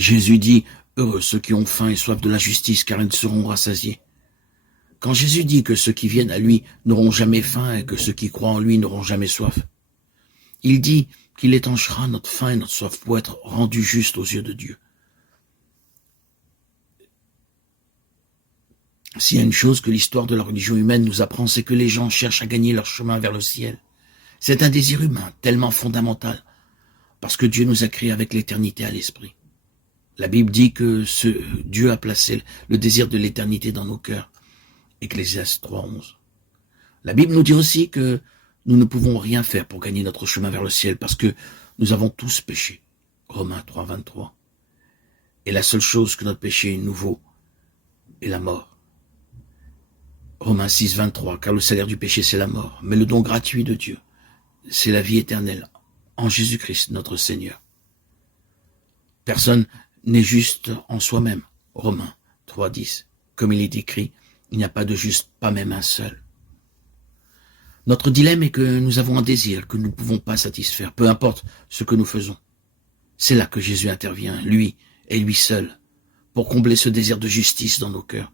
Jésus dit, heureux ceux qui ont faim et soif de la justice, car ils seront rassasiés. Quand Jésus dit que ceux qui viennent à lui n'auront jamais faim et que ceux qui croient en lui n'auront jamais soif, il dit qu'il étanchera notre faim et notre soif pour être rendus justes aux yeux de Dieu. S'il y a une chose que l'histoire de la religion humaine nous apprend, c'est que les gens cherchent à gagner leur chemin vers le ciel. C'est un désir humain tellement fondamental, parce que Dieu nous a créés avec l'éternité à l'esprit. La Bible dit que Dieu a placé le désir de l'éternité dans nos cœurs. Ecclésiaste 3:11. La Bible nous dit aussi que nous ne pouvons rien faire pour gagner notre chemin vers le ciel parce que nous avons tous péché. Romains 3:23. Et la seule chose que notre péché nous vaut est la mort. Romains 6:23. Car le salaire du péché c'est la mort, mais le don gratuit de Dieu c'est la vie éternelle en Jésus-Christ notre Seigneur. Personne n'est juste en soi-même. Romains 3:10. Comme il est écrit, il n'y a pas de juste, pas même un seul. Notre dilemme est que nous avons un désir que nous ne pouvons pas satisfaire, peu importe ce que nous faisons. C'est là que Jésus intervient, lui et lui seul, pour combler ce désir de justice dans nos cœurs,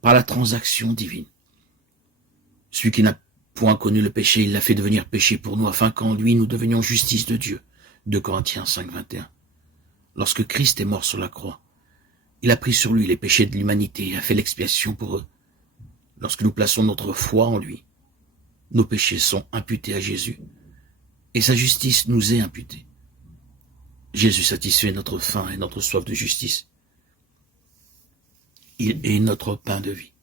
par la transaction divine. Celui qui n'a point connu le péché, il l'a fait devenir péché pour nous, afin qu'en lui nous devenions justice de Dieu. 2 Corinthiens 5:21. Lorsque Christ est mort sur la croix, il a pris sur lui les péchés de l'humanité et a fait l'expiation pour eux. Lorsque nous plaçons notre foi en lui, nos péchés sont imputés à Jésus et sa justice nous est imputée. Jésus satisfait notre faim et notre soif de justice. Il est notre pain de vie.